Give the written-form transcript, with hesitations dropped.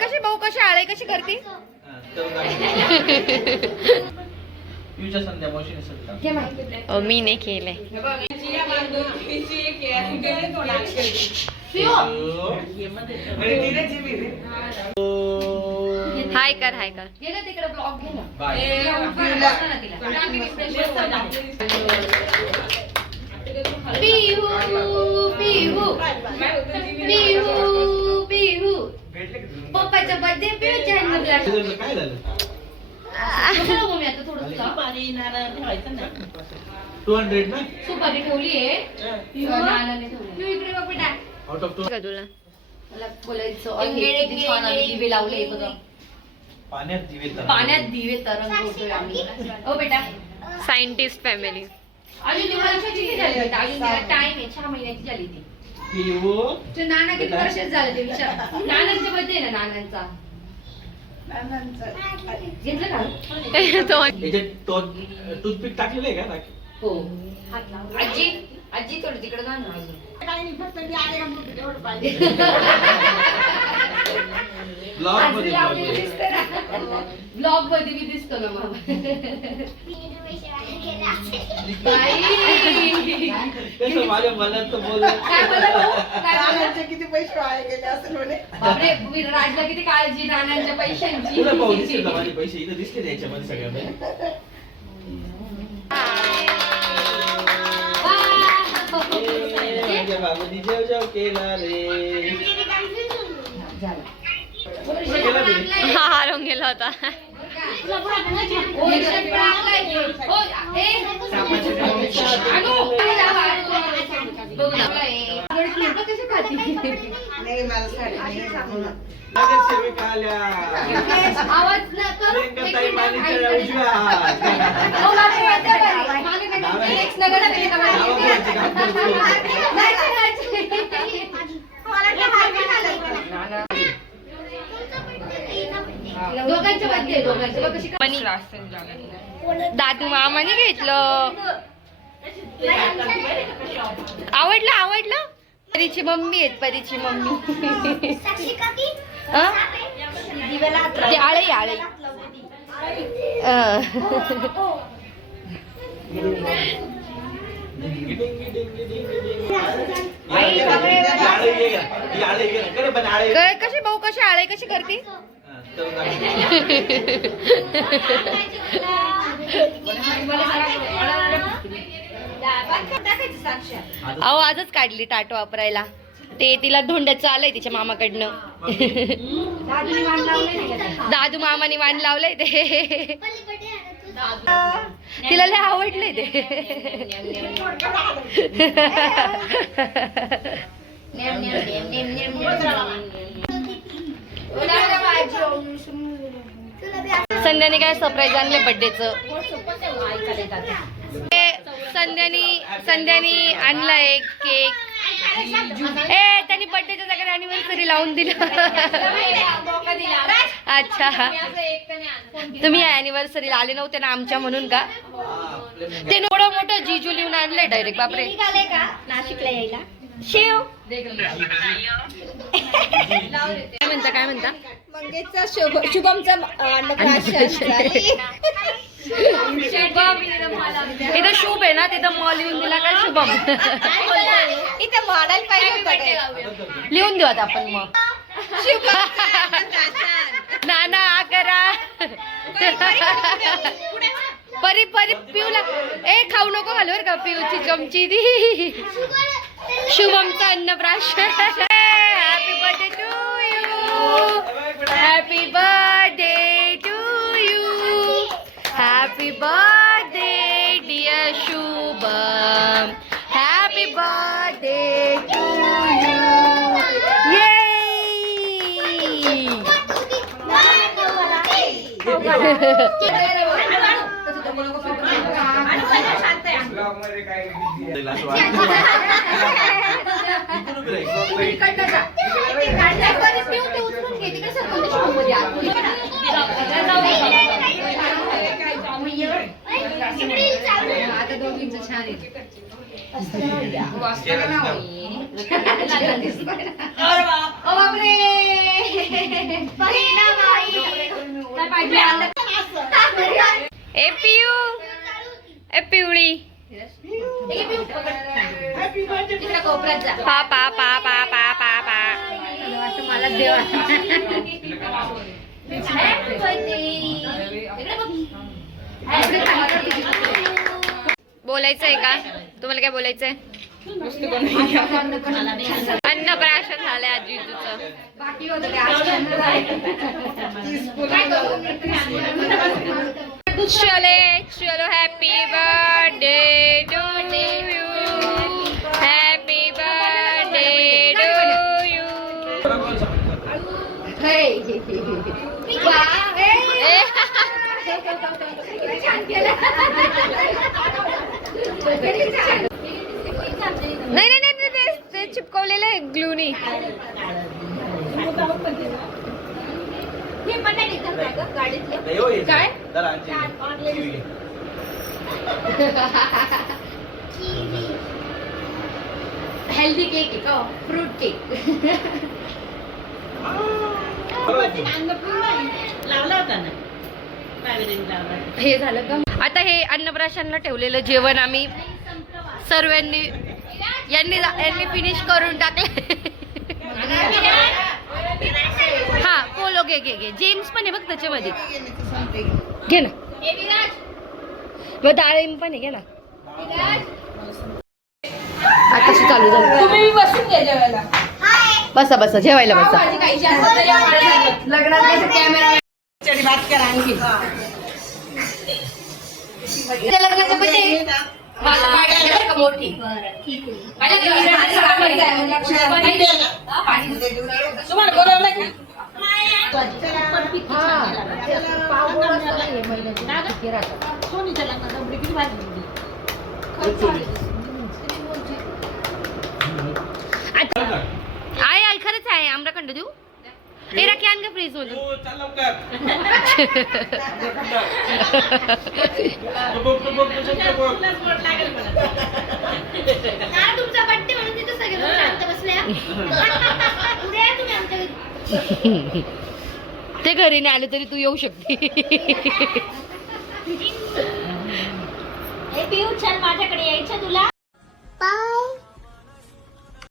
कशी भाऊ कशी आळे कशी करते मी नाही केलंय. हाय कर हाय कर तिकडे ब्लॉग घे ना. पिहू पिहू पिहू पिहू पप्पाचा बर्थडे पिहूच्या जन्मदिवस काय झालं मम्मी आता थोडं सुपारी नारळ ठेवायचं ना 200 ना सुपारी ठेवली आहे नारळाने ठेवली इकडे बघ बेटा आउट ऑफ 2 तुला मला बोलायचं किती छान आम्ही दिवे लावले बघा पाण्यात दिवे तरंग होतोय आम्ही. ओ बेटा सायंटिस्ट फॅमिली अजून दिवाळीची किती झाली बेटा अजून टाइम आहे 6 महिन्याची झाली ती पिऊ ते नाना किती वर्षाचे झाले ते विचार नानांचा बर्थडे ना नानांचा घेतलं का टूथपिक टाकलेलं आहे का हो आजी आजी थोडी तिकडे जा ना अजून ब्लॉग मध्ये मी दिसतो ना मग माझ्या मनात किती पैसे वाया गेले असेल म्हणे बापरे राजला किती काळजी नानांच्या पैशांची माझे पैसे इथे दिसते त्याच्यामध्ये सगळ्यांना बाबांनी जेव जेव केला रे हारून गेला होता दादू मामाने घेतलं आवडलं आवडलं परीची मम्मी आहेत परीची मम्मी आळे आळे कशी भाऊ कशी आळे कशी करते अहो आजच काढली टाट वापरायला ते तिला धोंड्याचं आलंय तिच्या मामाकडनं दादू मामाने वाण लावलंय ते तिला लय आवडलंय ते संध्याने काय सरप्राईज आणले बर्थडेचं संध्यानी आणलाय एक केक त्यांनी बर्थडेच्या जागेवर अॅनिव्हर्सरी लावून दिलं अच्छा तुम्ही अॅनिव्हर्सरीला आले नव्हते ना आमच्या म्हणून का ते एवढं मोठं जिजू लिहून आणलंय डायरेक्ट बापरे नाशिकला यायला शिव काय म्हणता मंगेशचा शुभमचा इथं शुभ आहे ना तिथं मॉल लिहून दिला काय शुभम इथं मॉडेल पाहिजे लिहून देऊ आता आपण मग नाना करा परी परी पिऊला ए खाऊ नको घालू बरं का पिऊची चमची दी शुभमचा अन्नप्राशन happy birthday to you happy birthday to you happy birthday dear Shubham happy birthday to you ये खाणार आहे. ओ बापरे. पहिला बाई. काय पाहिजे? ए पिऊ ए पिवळी तिकडे कोपऱ्यात जा. पा पा पा पा पा पा पा असं मला देवा. बोलायचंय का तुम्हाला? काय बोलायचंय? अन्नप्राशन झालंय आजी तुझं. बाकी होतं ते आज काय करू? चले चलो happy birthday to you happy birthday to you. नाही नाही नाही ते चिपकवलेलं आहे ग्लूनी. काय हेल्दी केक आहे का? Fruit cake. हे झालं का? आता हे अन्नप्राशनला ठेवलेलं जेवण आम्ही सर्वांनी यांनी फिनिश करून टाकले. हा पोलो घे घे घे. जेम्स पण आहे बघ त्याच्यामध्ये. घे ना. मग डाळिंब पण आहे घे ना. आताशी चालू झालं. तुम्ही बसून घ्या जेवायला. बसा बसा जेवायला बसा. लग्नात कसं कॅमेरा लग्नाचं बड्डे मला पाठी का मोठी आहे आहे खरंच आहे. आम्रखंड देऊ? ते राखी आण का फ्रीज मधून. तुमचा बड्डे म्हणून तिथे सगळे शांत बसल्या. उद्या या तुम्ही आमच्या घरी. ते घरी नाही आले तरी तू येऊ शकते. पिऊ छान माझ्याकडे यायचं तुला. बाय.